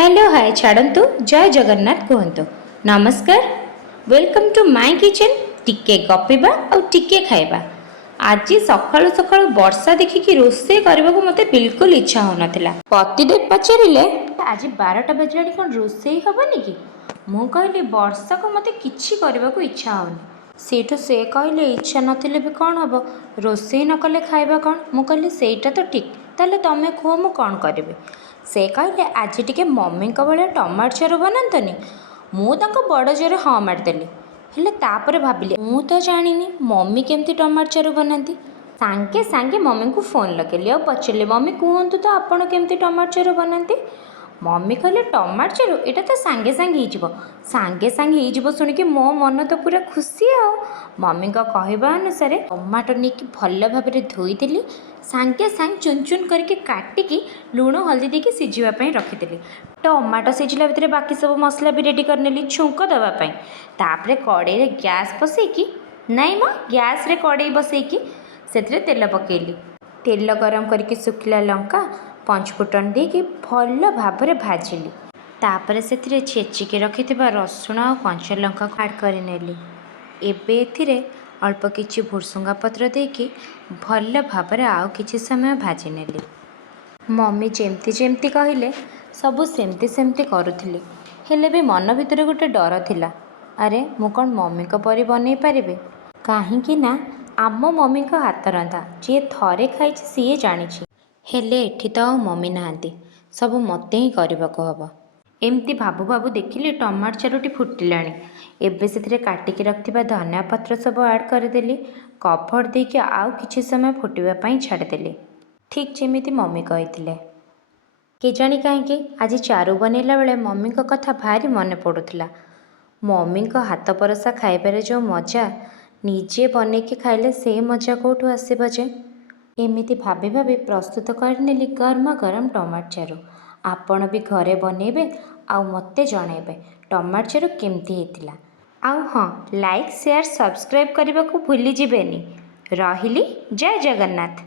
Hello hi छाड़न्तु जय जगन्नाथ कहतु नमस्कार वेलकम टू माय किचन टिके गपिबा और टिके खाइबा। आज सकाळु सकाळु वर्षा देखिकी रोषे करने को मते बिल्कुल इच्छा हो नथिला। पतिदेव पचारिले आज 12टा बजलानी कोन रोषे हबनी कि मु कहली वर्षा को मते किछि करबा को इच्छा होनी। सेठु से कहले इच्छा नथिले भी कोन हबो रोषे न कले खाइबा कोन। मु कहली सेटा तो ठीक ताले तमे को मु कोन करबे। से कहले आज टिके मम्मी भाया टमाटो चारो बनातनी मु बड़ जोरे हाँ मारिदेली। हेले तापर भाविली मु तो जानी मम्मी केमती टमाटो चारो बनाती। सांगे सांगे मम्मी को फोन लगेली और पचारे मम्मी कहतु तो आपण केमती टमाटो चारो बनाती। मम्मी कहले टमाटो चारो यहाँ तो सांगे सांगे हो सांगे सांगे हो शुणिकी मो मन तो पूरा खुशी आ। मम्मी कहवा अनुसार टमाटो नहीं भल भाव धोईदेली सांगे सांगे चुन चुन करके काटिकी लुण हल्दी देके सिझापी रखिदेली। टमाटो सिझला भितर बाकी सब मसला भी रेडी करनेली छुंक देवाई। तापर कड़े गैस बसैकी नाई मो गैस रे कड़े बसैकी से तेल पकेली। तेल गरम करके सुखिला लंका पंचफुटन देके भल भाव भाजिली। तापर से छेचिके रखिथिबा रसुण और कंचा लंका ऐड करनेली। एबे एथिरे अल्प किछि भुरसुंगा पत्र देके भल भाव आउ किछि समय भाजी नेली। मम्मी जेमती जेमती कहले सबु सेमती सेमती करुथिली। हेले भी मन भितर गोटे डर थिला अरे मु कौन मम्मी को परी बनै पारिबे काहींकि ना आम मम्मी को हाथ रंधा जी थरे खाई सी जानी। हेले एठी तो आ मम्मी नहांती सब मते ही करबाको हबो। एमती भाबू भाबू देखिली टमाटो चारोटी फुटिलाणी। एबे से काटिकी रखिथिबा धनिया पत्र सब ऐड करदेली। कभर देके आउ किछि समय फुटिबा पई छाड़देली ठीक जेमिति मम्मी कहिथिले। केजाणी कहीं आज चारू बनैला बेले मम्मी को कथा भारी मन पड़ुथिला। मम्मी को हाथ परसा खाइबार जो मजा निजे बनैके खाइले से मजा कौटू आसीबो जे। एमिति भाभी भाभी प्रस्तुत करनेली गरमा गरम टमाटो चारू। आपण भी घरे बनैबे आउ मते जणैबे टमाटो चारू केमती हेतिला। आउ हाँ लाइक शेयर सब्सक्राइब करने को भूली जिबेनी। रहिली जय जगन्नाथ।